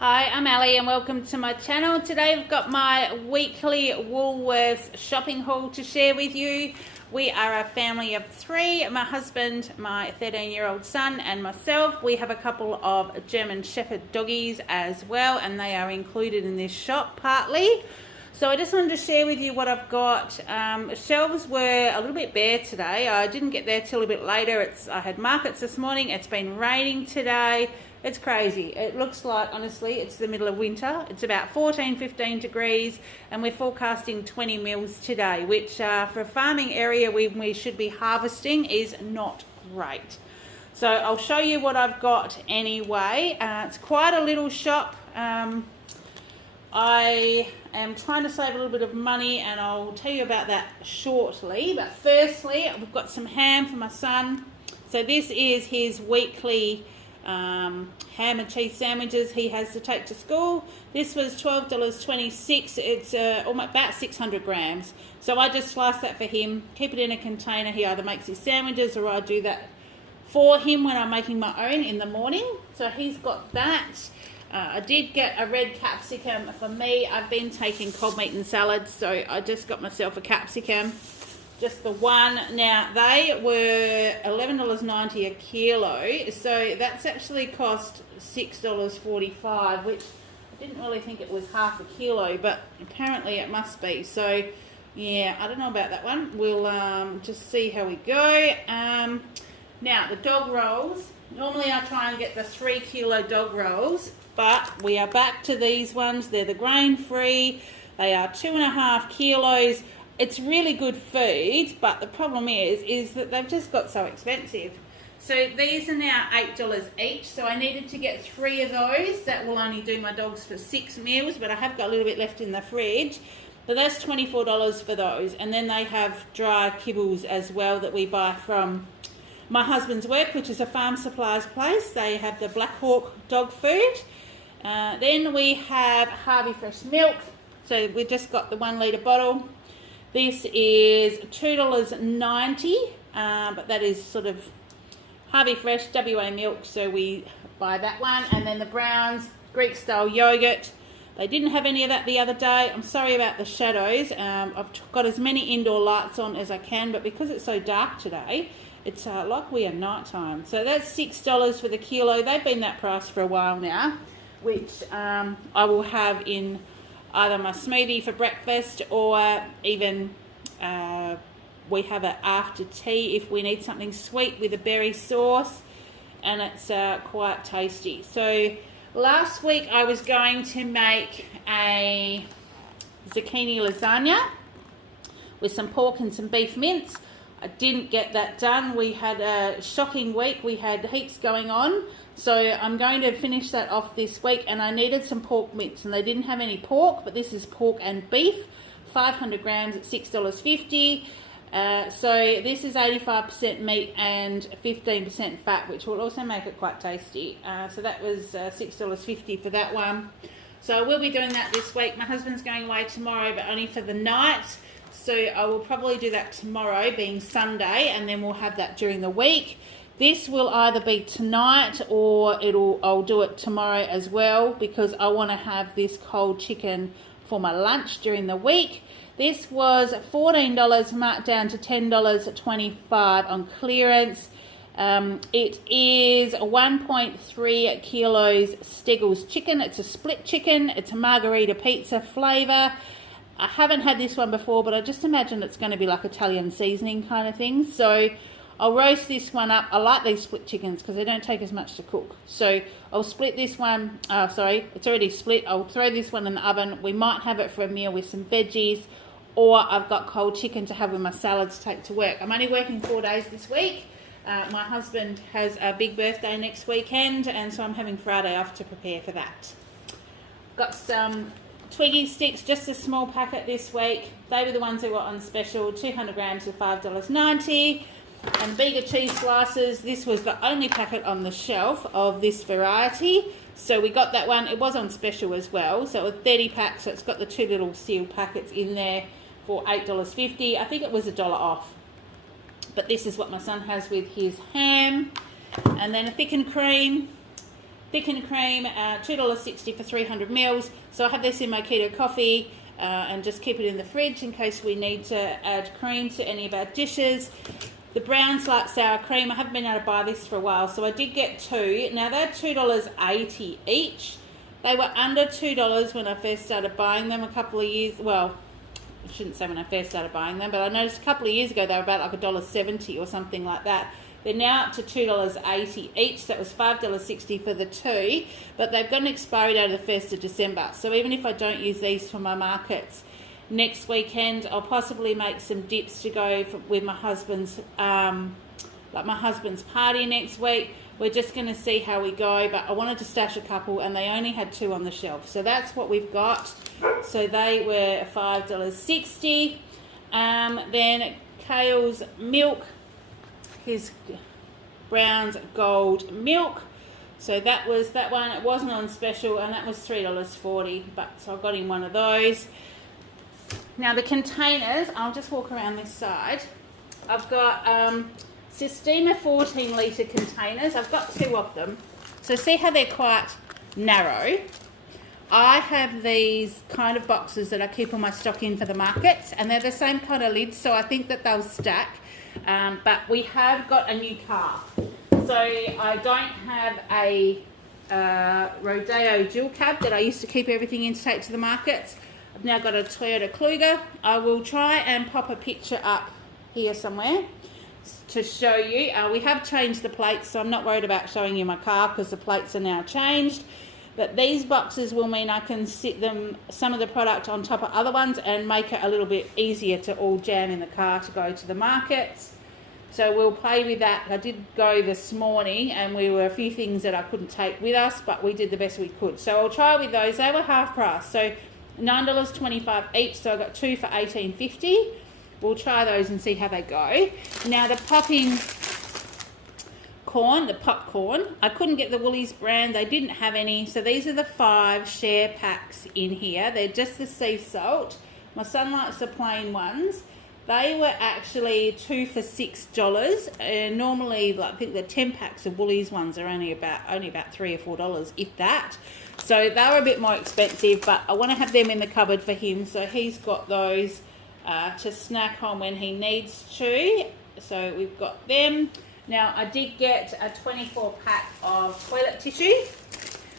Hi, I'm Ali and welcome to my channel. Today I've got my weekly Woolworths shopping haul to share with you. We are a family of three, my husband, my 13-year-old son and myself. We have a couple of German Shepherd doggies as well, and they are included in this shop partly. So I just wanted to share with you what I've got. Shelves were a little bit bare today. I didn't get there till a bit later. I had markets this morning. It's been raining today. It's crazy. It looks like, honestly, it's the middle of winter. It's about 14-15 degrees and we're forecasting 20 mils today, which for a farming area we should be harvesting is not great. So I'll show you what I've got anyway. It's quite a little shop. I am trying to save a little bit of money and I'll tell you about that shortly. But firstly, we've got some ham for my son. So this is his weekly ham and cheese sandwiches he has to take to school. This was $12.26. It's almost about 600 grams. So I just slice that for him, keep it in a container. He either makes his sandwiches or I do that for him when I'm making my own in the morning. So he's got that. I did get a red capsicum for me. I've been taking cold meat and salads, so I just got myself a capsicum, just the one. Now they were $11.90 a kilo, so that's actually cost $6.45, which I didn't really think it was half a kilo, but apparently it must be. So yeah, I don't know about that one. We'll just see how we go. Now the dog rolls. Normally I try and get the 3 kilo dog rolls, but we are back to these ones. They're the grain-free. They are 2.5 kilos. It's really good food, but the problem is that they've just got so expensive. So these are now $8 each, so I needed to get 3 of those. That will only do my dogs for 6 meals, but I have got a little bit left in the fridge. But that's $24 for those. And then they have dry kibbles as well that we buy from my husband's work, which is a farm supplies place. They have the Black Hawk dog food. Then we have Harvey Fresh milk. So we've just got the 1 litre bottle. This is $2.90, but that is sort of Harvey Fresh WA milk, so we buy that one. And then the Browns Greek style yogurt. They didn't have any of that the other day. I'm sorry about the shadows. I've got as many indoor lights on as I can, but because it's so dark today, it's like we are nighttime. So that's $6 for the kilo. They've been that price for a while now, which I will have in either my smoothie for breakfast or even we have it after tea if we need something sweet with a berry sauce, and it's quite tasty. So last week I was going to make a zucchini lasagna with some pork and some beef mince. I didn't get that done. We had a shocking week. We had heaps going on. So I'm going to finish that off this week, and I needed some pork mince and they didn't have any pork, but this is pork and beef, 500 grams at $6.50. So this is 85% meat and 15% fat, which will also make it quite tasty. So that was $6.50 for that one. So I will be doing that this week. My husband's going away tomorrow, but only for the night. So I will probably do that tomorrow, being Sunday, and then we'll have that during the week. This will either be tonight or I'll do it tomorrow as well, because I want to have this cold chicken for my lunch during the week. This was $14, marked down to $10.25 on clearance. It is 1.3 kilos Steggles chicken. It's a split chicken. It's a margarita pizza flavour. I haven't had this one before, but I just imagine it's going to be like Italian seasoning kind of thing. So I'll roast this one up. I like these split chickens because they don't take as much to cook. So I'll split this one. Sorry, it's already split. I'll throw this one in the oven. We might have it for a meal with some veggies, or I've got cold chicken to have with my salad to take to work. I'm only working 4 days this week. My husband has a big birthday next weekend, and so I'm having Friday off to prepare for that. Got some Twiggy sticks, just a small packet this week. They were the ones that were on special, 200 grams for $5.90. And Bega cheese slices, this was the only packet on the shelf of this variety. So we got that one. It was on special as well. So it was 30 packs, so it's got the 2 little sealed packets in there for $8.50. I think it was $1 off. But this is what my son has with his ham. And then a thickened cream. thickened cream, $2.60 for 300 mils. So I have this in my keto coffee and just keep it in the fridge in case we need to add cream to any of our dishes. The brown slight sour cream, I haven't been able to buy this for a while, so I did get 2. Now they're $2.80 each. They were under $2 when I first started buying them a couple of years, well, I shouldn't say when I first started buying them, but I noticed a couple of years ago they were about like $1.70 or something like that. They're now up to $2.80 each, so that was $5.60 for the 2, but they've got an expiry date of the 1st of December. So even if I don't use these for my markets next weekend, I'll possibly make some dips to go with my husband's, like my husband's party next week. We're just going to see how we go, but I wanted to stash a couple and they only had 2 on the shelf. So that's what we've got. So they were $5.60. Then Kale's milk, his Brown's Gold milk. So that was that one. It wasn't on special and that was $3.40, but so I got him one of those. Now the containers, I'll just walk around this side. I've got Sistema 14 litre containers. I've got 2 of them. So see how they're quite narrow. I have these kind of boxes that I keep all my stock in for the markets, and they're the same kind of lids, so I think that they'll stack. But we have got a new car. So I don't have a Rodeo dual cab that I used to keep everything in to take to the markets. I've now got a Toyota Kluger. I will try and pop a picture up here somewhere to show you. We have changed the plates, so I'm not worried about showing you my car because the plates are now changed. But these boxes will mean I can sit them, some of the product on top of other ones and make it a little bit easier to all jam in the car to go to the markets. So we'll play with that. I did go this morning and we were a few things that I couldn't take with us, but we did the best we could. So I'll try with those. They were half price, so $9.25 each, so I got 2 for $18.50. We'll try those and see how they go. Now the popping corn, the popcorn, I couldn't get the Woolies brand. They didn't have any, so these are the 5 share packs in here. They're just the sea salt. My son likes the plain ones. They were actually 2 for $6, and normally, like, I think the 10 packs of Woolies ones are only about $3 or $4, if that. So they were a bit more expensive, but I want to have them in the cupboard for him, so he's got those to snack on when he needs to. So we've got them. Now I did get a 24 pack of toilet tissue,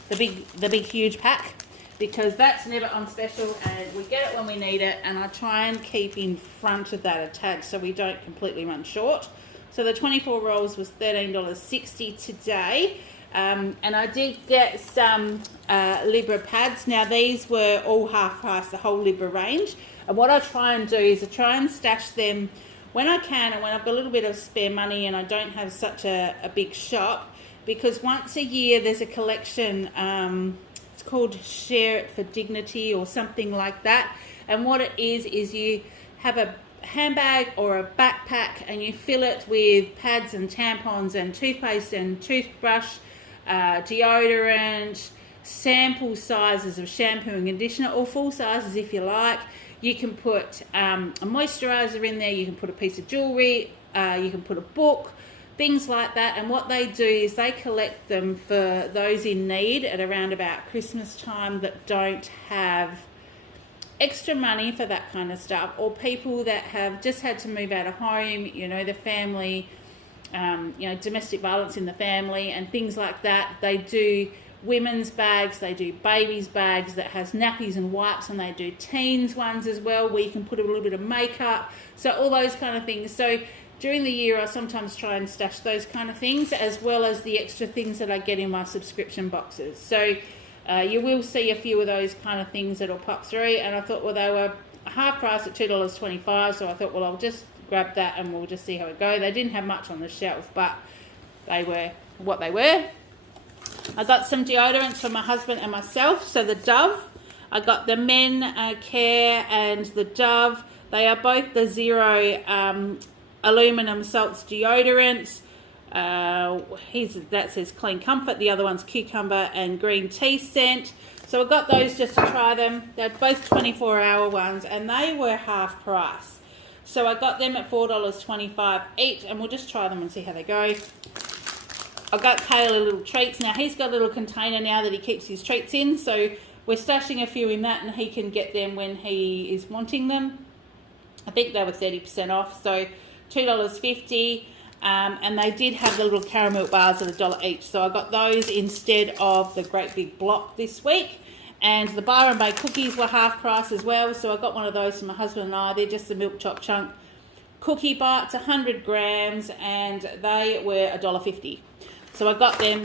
the big huge pack, because that's never on special and we get it when we need it, and I try and keep in front of that a tad so we don't completely run short. So the 24 rolls was $13.60 today. And I did get some Libra pads. Now these were all half price, the whole Libra range. And what I try and do is I try and stash them when I can and when I've got a little bit of spare money and I don't have such a big shop, because once a year there's a collection, it's called Share It for Dignity or something like that. And what it is you have a handbag or a backpack and you fill it with pads and tampons and toothpaste and toothbrush, deodorant, sample sizes of shampoo and conditioner, or full sizes if you like. You can put a moisturiser in there, you can put a piece of jewellery, you can put a book, things like that. And what they do is they collect them for those in need at around about Christmas time that don't have extra money for that kind of stuff, or people that have just had to move out of home, you know, the family, you know, domestic violence in the family and things like that. They do women's bags, they do babies bags that has nappies and wipes, and they do teens ones as well where you can put a little bit of makeup, so all those kind of things. So during the year I sometimes try and stash those kind of things, as well as the extra things that I get in my subscription boxes. So you will see a few of those kind of things that'll pop through, and I thought, well, they were half price at $2.25, so I thought, well, I'll just grab that and we'll just see how it goes. They didn't have much on the shelf, but they were what they were. I got some deodorants for my husband and myself. So the Dove, I got the Men Care and the Dove. They are both the zero aluminum salts deodorants. That says Clean Comfort. The other one's cucumber and green tea scent. So I got those just to try them. They're both 24-hour ones and they were half price. So I got them at $4.25 each, and we'll just try them and see how they go. I got Kale a little treats. Now he's got a little container now that he keeps his treats in, so we're stashing a few in that, and he can get them when he is wanting them. I think they were 30% off, so $2.50. And they did have the little caramel bars at $1 each, so I got those instead of the great big block this week. And the bar and bake cookies were half price as well, so I got one of those for my husband and I. They're just the milk choc chunk cookie bites, 100 grams, and they were $1.50. So I got them.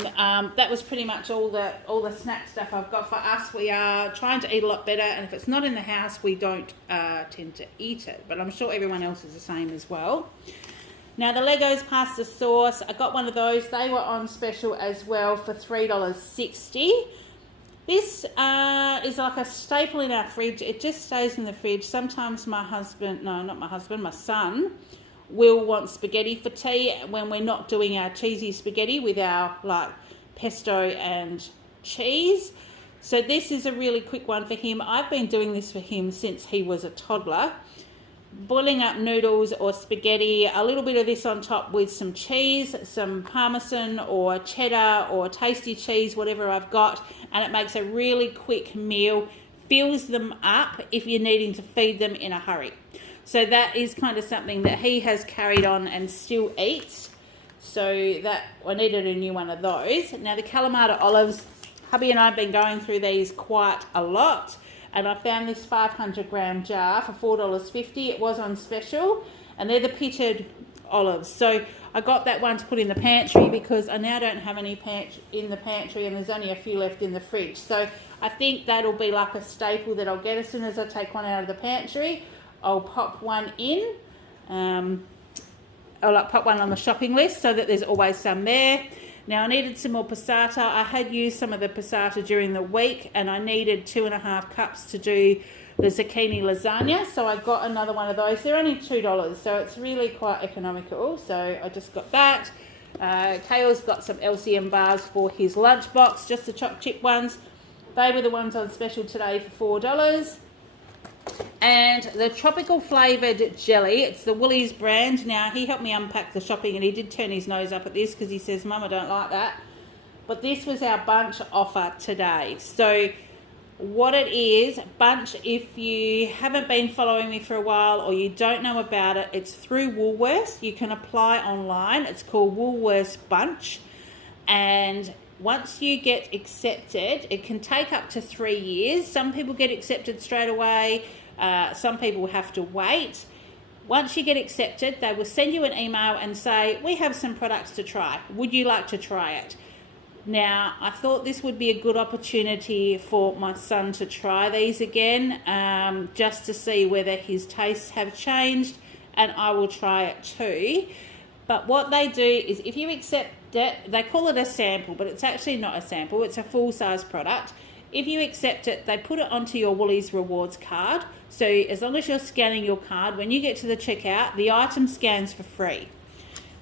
That was pretty much all the snack stuff I've got for us. We are trying to eat a lot better, and if it's not in the house, we don't tend to eat it. But I'm sure everyone else is the same as well. Now the Legos pasta sauce, I got one of those. They were on special as well for $3.60. This is like a staple in our fridge. It just stays in the fridge. Sometimes my son will want spaghetti for tea when we're not doing our cheesy spaghetti with our like pesto and cheese. So this is a really quick one for him. I've been doing this for him since he was a toddler. Boiling up noodles or spaghetti, a little bit of this on top with some cheese, some parmesan or cheddar or tasty cheese, whatever I've got, and it makes a really quick meal, fills them up if you're needing to feed them in a hurry. So that is kind of something that he has carried on and still eats. So that I needed a new one of those. Now the Kalamata olives, hubby and I have been going through these quite a lot. And I found this 500 gram jar for $4.50. It was on special, and they're the pitted olives. So I got that one to put in the pantry because I now don't have any in the pantry, and there's only a few left in the fridge. So I think that'll be like a staple that I'll get as soon as I take one out of the pantry. I'll pop one in. I'll pop one on the shopping list so that there's always some there. Now I needed some more passata. I had used some of the passata during the week, and I needed 2.5 cups to do the zucchini lasagna. So I got another one of those. They're only $2, so it's really quite economical. So I just got that. Kale's got some LCM bars for his lunchbox, just the chopped chip ones. They were the ones on special today for $4. And the tropical flavoured jelly, it's the Woolies brand. Now, he helped me unpack the shopping, and he did turn his nose up at this because he says, Mum, I don't like that. But this was our bunch offer today. So what it is, bunch, if you haven't been following me for a while or you don't know about it, it's through Woolworths. You can apply online. It's called Woolworths Bunch. And once you get accepted, it can take up to 3 years. Some people get accepted straight away. Some people have to wait. Once you get accepted, they will send you an email and say, we have some products to try. Would you like to try it? Now, I thought this would be a good opportunity for my son to try these again, just to see whether his tastes have changed, and I will try it too. But what they do is if you accept it, they call it a sample, but it's actually not a sample. It's a full-size product. If you accept it, they put it onto your Woolies Rewards card. So as long as you're scanning your card, when you get to the checkout, the item scans for free.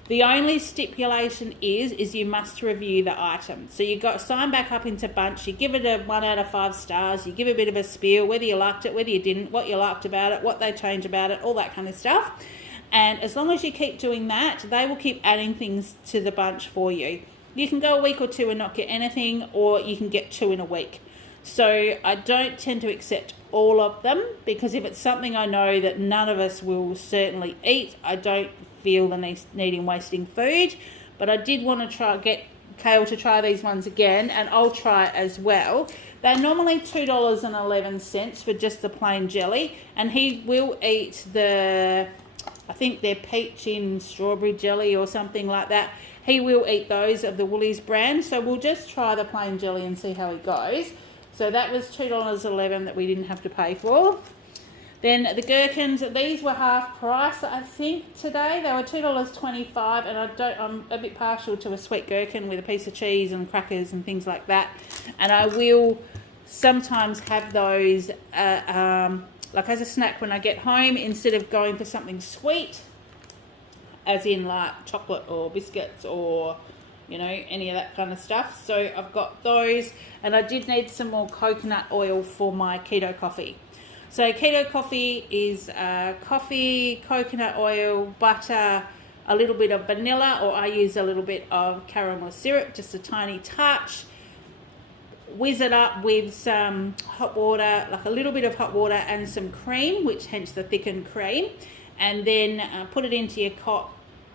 The only stipulation is you must review the item. So you got to sign back up into Bunch. You give it a 1 out of 5 stars. You give a bit of a spiel, whether you liked it, whether you didn't, what you liked about it, what they changed about it, all that kind of stuff. And as long as you keep doing that, they will keep adding things to the bunch for you. You can go a week or two and not get anything, or you can get 2 in a week. So I don't tend to accept all of them, because if it's something I know that none of us will certainly eat, I don't feel the need in wasting food. But I did want to get Kale to try these ones again, and I'll try it as well. They're normally $2.11 for just the plain jelly, and he will eat I think they're peach in strawberry jelly or something like that. He will eat those of the Woolies brand. So we'll just try the plain jelly and see how it goes. So that was $2.11 that we didn't have to pay for. Then the gherkins, these were half price, I think, today. They were $2.25, and I'm a bit partial to a sweet gherkin with a piece of cheese and crackers and things like that. And I will sometimes have those like as a snack when I get home, instead of going for something sweet, as in like chocolate or biscuits or, you know, any of that kind of stuff. So I've got those, and I did need some more coconut oil for my keto coffee. So keto coffee is coffee, coconut oil, butter, a little bit of vanilla, or I use a little bit of caramel syrup, just a tiny touch. Whiz it up with some hot water, like a little bit of hot water and some cream, which hence the thickened cream, and then put it into your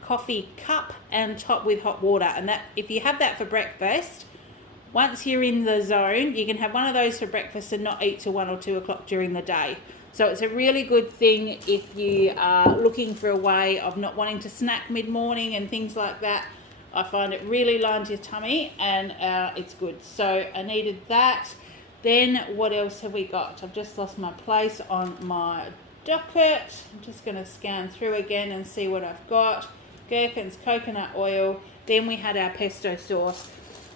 coffee cup and top with hot water. And that, if you have that for breakfast, once you're in the zone, you can have one of those for breakfast and not eat till 1 or 2 o'clock during the day. So it's a really good thing if you are looking for a way of not wanting to snack mid-morning and things like that. I find it really lines your tummy, and it's good. So I needed that. Then what else have we got? I've just lost my place on my docket. I'm just going to scan through again and see what I've got. Gherkins, coconut oil. Then we had our pesto sauce.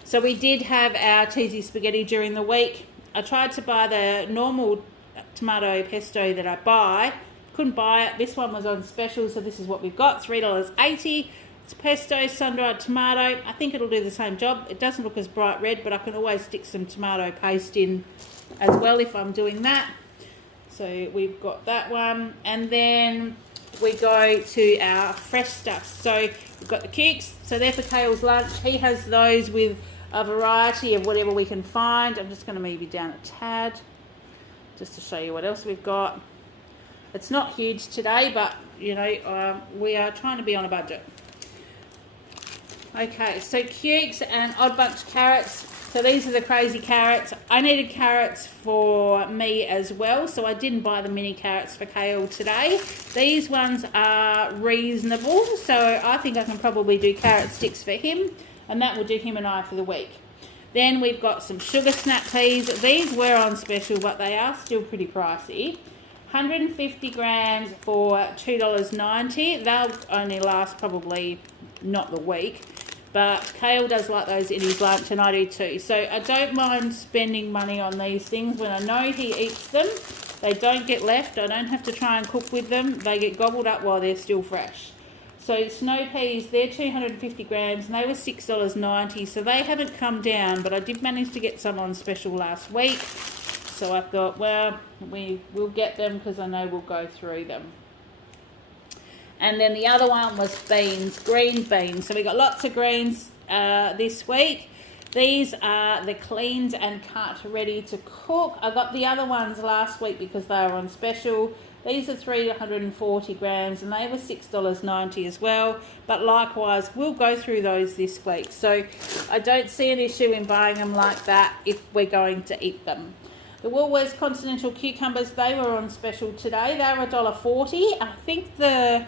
So we did have our cheesy spaghetti during the week. I tried to buy the normal tomato pesto that I buy. Couldn't buy it. This one was on special, so this is what we've got, $3.80. It's pesto, sun-dried tomato. I think it'll do the same job. It doesn't look as bright red, but I can always stick some tomato paste in as well if I'm doing that. So we've got that one. And then we go to our fresh stuff. So we've got the cukes. So they're for Kale's lunch. He has those with a variety of whatever we can find. I'm just going to move you down a tad just to show you what else we've got. It's not huge today, but, you know, we are trying to be on a budget. Okay, so cukes and Odd Bunch carrots. So these are the crazy carrots. I needed carrots for me as well, so I didn't buy the mini carrots for Kale today. These ones are reasonable, so I think I can probably do carrot sticks for him, and that will do him and I for the week. Then we've got some sugar snap peas. These were on special, but they are still pretty pricey. 150 grams for $2.90. They'll only last probably not the week. But Kale does like those in his lunch, and I do too. So I don't mind spending money on these things when I know he eats them. They don't get left. I don't have to try and cook with them. They get gobbled up while they're still fresh. So snow peas, they're 250 grams, and they were $6.90. So they haven't come down, but I did manage to get some on special last week. So I thought, well, we will get them because I know we'll go through them. And then the other one was beans, green beans. So we got lots of greens this week. These are the cleaned and cut, ready to cook. I got the other ones last week because they were on special. These are 340 grams, and they were $6.90 as well. But likewise, we'll go through those this week. So I don't see an issue in buying them like that if we're going to eat them. The Woolworths Continental Cucumbers, they were on special today. They were $1.40. I think the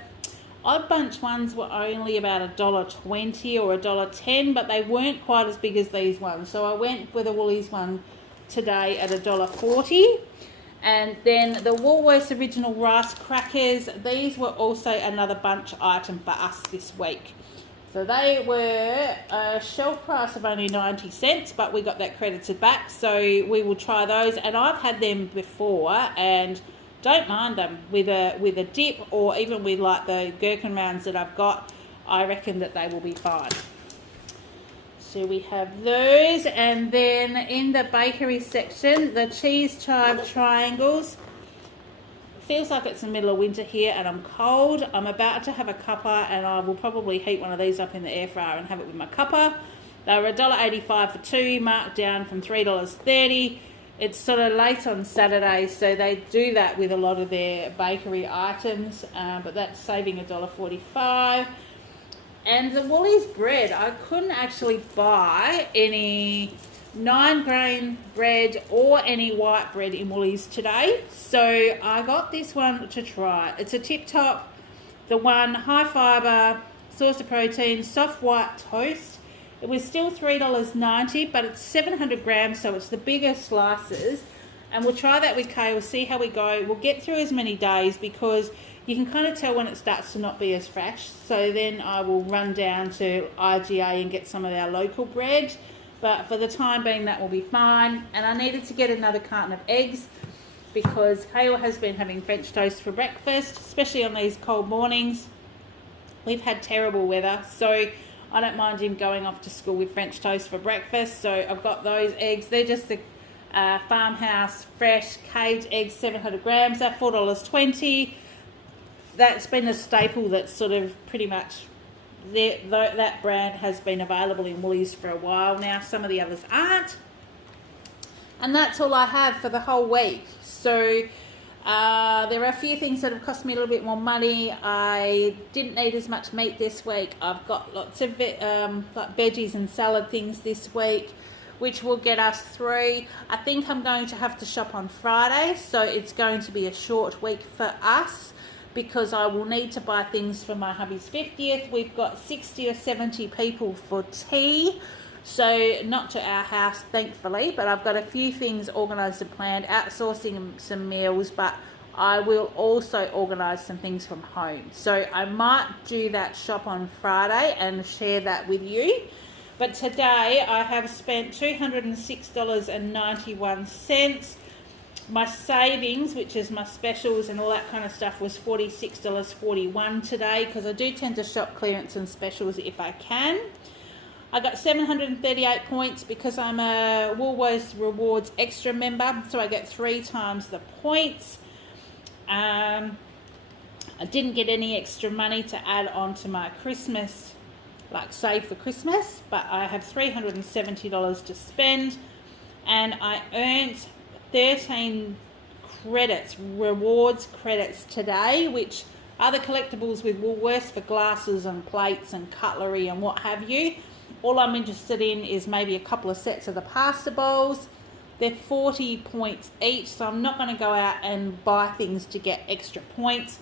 Odd Bunch ones were only about $1.20 or $1.10, but they weren't quite as big as these ones. So I went with a Woolies one today at $1.40. And then the Woolworths Original Rice Crackers, these were also another bunch item for us this week. So they were a shelf price of only 90 cents, but we got that credited back. So we will try those. And I've had them before and don't mind them with a dip, or even with like the gherkin rounds that I've got. I reckon that they will be fine. So we have those, and then in the bakery section, the cheese chive triangles. Feels like it's the middle of winter here and I'm cold. I'm about to have a cuppa, and I will probably heat one of these up in the air fryer and have it with my cuppa. They were $1.85 for two, marked down from $3.30. It's sort of late on Saturday, so they do that with a lot of their bakery items, but that's saving $1.45. And the Woolies bread, I couldn't actually buy any 9-grain bread or any white bread in Woolies today, so I got this one to try. It's a Tip Top, the one high fibre, source of protein, soft white toast. It was still $3.90, but it's 700 grams, so it's the bigger slices. And we'll try that with Kale, see how we go. We'll get through as many days because you can kind of tell when it starts to not be as fresh. So then I will run down to IGA and get some of our local bread. But for the time being, that will be fine. And I needed to get another carton of eggs because Kale has been having French toast for breakfast, especially on these cold mornings. We've had terrible weather, so I don't mind him going off to school with French toast for breakfast. So I've got those eggs. They're just the farmhouse fresh caged eggs, 700 grams. They're $4.20. That's been a staple that's sort of pretty much that brand has been available in Woolies for a while now. Some of the others aren't. And that's all I have for the whole week. So there are a few things that have cost me a little bit more money. I didn't need as much meat this week. I've got lots of like veggies and salad things this week, which will get us through. I think I'm going to have to shop on Friday, so it's going to be a short week for us because I will need to buy things for my hubby's 50th. We've got 60 or 70 people for tea. So not to our house, thankfully, but I've got a few things organised and planned, outsourcing some meals, but I will also organise some things from home. So I might do that shop on Friday and share that with you. But today I have spent $206.91. My savings, which is my specials and all that kind of stuff, was $46.41 today because I do tend to shop clearance and specials if I can. I got 738 points because I'm a Woolworths Rewards Extra member, so I get 3 times the points. I didn't get any extra money to add on to my Christmas, like save for Christmas, but I have $370 to spend, and I earned 13 credits, rewards credits today, which are the collectibles with Woolworths for glasses and plates and cutlery and what have you. All I'm interested in is maybe a couple of sets of the pasta bowls. They're 40 points each, so I'm not going to go out and buy things to get extra points.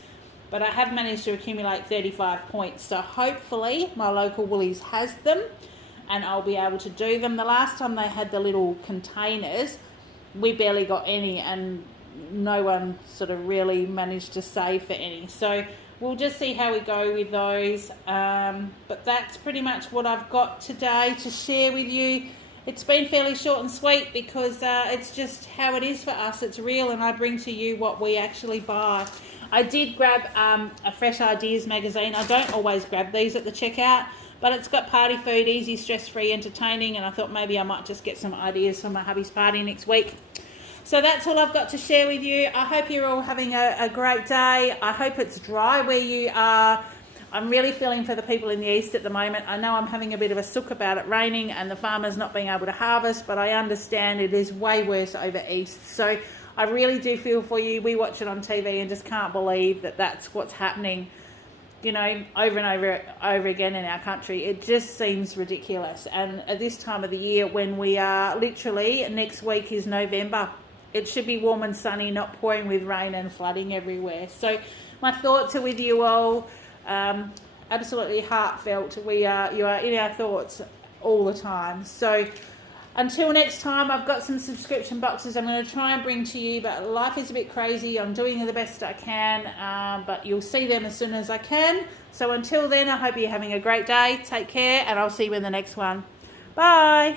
But I have managed to accumulate 35 points, so hopefully my local Woolies has them and I'll be able to do them. The last time they had the little containers, we barely got any and no one sort of really managed to save for any. So we'll just see how we go with those. But that's pretty much what I've got today to share with you. It's been fairly short and sweet because it's just how it is for us. It's real, and I bring to you what we actually buy. I did grab a Fresh Ideas magazine. I don't always grab these at the checkout, but it's got party food, easy, stress-free, entertaining, and I thought maybe I might just get some ideas for my hubby's party next week. So that's all I've got to share with you. I hope you're all having a great day. I hope it's dry where you are. I'm really feeling for the people in the east at the moment. I know I'm having a bit of a sook about it raining and the farmers not being able to harvest, but I understand it is way worse over east. So I really do feel for you. We watch it on TV and just can't believe that that's what's happening, you know, over and over again in our country. It just seems ridiculous. And at this time of the year, when we are literally, next week is November, it should be warm and sunny, not pouring with rain and flooding everywhere. So my thoughts are with you all. Absolutely heartfelt. You are in our thoughts all the time. So until next time, I've got some subscription boxes I'm going to try and bring to you, but life is a bit crazy. I'm doing the best I can, but you'll see them as soon as I can. So until then, I hope you're having a great day. Take care, and I'll see you in the next one. Bye.